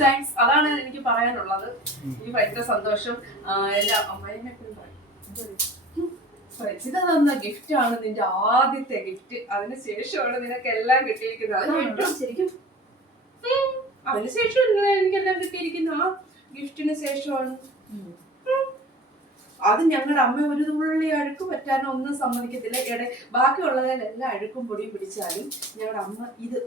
Thanks അതാണ് എനിക്ക് പറയാനുള്ളത്. ഈ ഭയങ്കര സന്തോഷം. എല്ലാ അമ്മയെ പ്രജിത തന്ന ഗിഫ്റ്റ് ആണ് നിന്റെ ആദ്യത്തെ ഗിഫ്റ്റ് അതിന് ശേഷമാണ് നിനക്ക് എല്ലാം കിട്ടിയിരിക്കുന്നത്. ശരിക്കും. ഉം. അതിന് എനിക്കെല്ലാം കിട്ടിയിരിക്കുന്ന ആ ഗിഫ്റ്റിന് ശേഷമാണ്. അത് ഞങ്ങളുടെ അമ്മ ഒരു തുള്ളി അഴുക്ക് പറ്റാനോ ഒന്നും സമ്മതിക്കത്തില്ല. ഇട ബാക്കിയുള്ളതിലെല്ലാം അഴുക്കും പൊടിയും പിടിച്ചാലും ഞങ്ങളുടെ അമ്മ ഇത്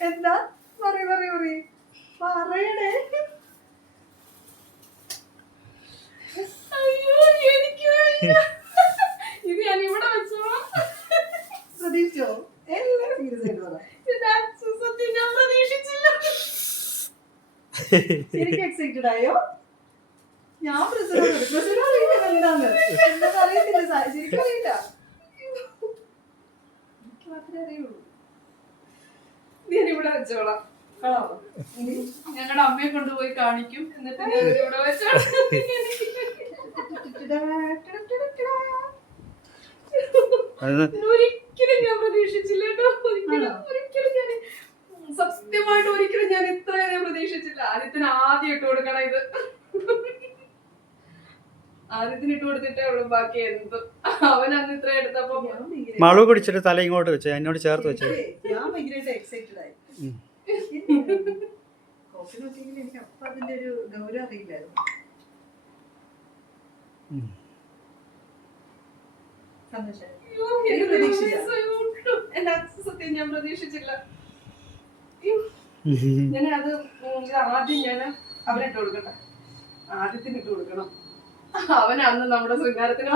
എന്താ? പറയ് പറയ് പറയ്. പറയണേ. അയ്യോ എനിക്ക് വയ്യ. ഇത് ഞാൻ ഇവിടെ വെച്ചോളാം പ്രതീക്ഷിച്ചോ എല്ലാം സീരിയസ് ആയിട്ട് പറ ഇത് സത്യം ഞാൻ പ്രതീക്ഷിച്ചില്ല ശരിക്കും എക്സൈറ്റഡ് ആയോ? ഞാൻ അറിയില്ല അറിയത്തില്ല. ഞാൻ ഇവിടെ വെച്ചോളാം. ഞങ്ങളുടെ അമ്മയെ കൊണ്ടുപോയി കാണിക്കും. എന്നിട്ട് ഞാൻ ഇത് ഇവിടെ വെച്ചോളാം. ഒരിക്കലും ഞാൻ പ്രതീക്ഷിച്ചില്ല കേട്ടോ. ഒരിക്കലും ഒരിക്കലും ഞാൻ സത്യമായിട്ട് ഒരിക്കലും ഞാൻ ഇത്ര ഞാൻ ആദ്യത്തിന് ആദ്യം ഇട്ട് കൊടുക്കണം ഇത്. ആദ്യത്തിന് ഇട്ട് കൊടുത്തിട്ടേ ഉള്ളു ബാക്കി എന്ത്. അവൻ അന്ന് ഇത്ര എടുത്തപ്പോ മളു കുടിച്ചിട്ട് തല ഇങ്ങോട്ട് വെച്ചു എന്നോട് ചേർത്ത് വെച്ചു. ഞാൻ ഭയങ്കരമായിട്ട് എക്സൈറ്റഡ് ആയി. ഉം. കോഫി നോക്കിയെങ്കിൽ എനിക്ക് അപ്പൊ അതിന്റെ ഒരു ഗൗരവം അറിയില്ലായിരുന്നു. സത്യം ഞാൻ പ്രതീക്ഷിച്ചില്ല. ഞാൻ അത് ആദ്യം ഞാൻ അവരിട്ട് കൊടുക്കട്ടെ. ആദ്യത്തിന് ഇട്ട് കൊടുക്കണം. അവനാണ് നമ്മുടെ ശൃംഗാരത്തിന്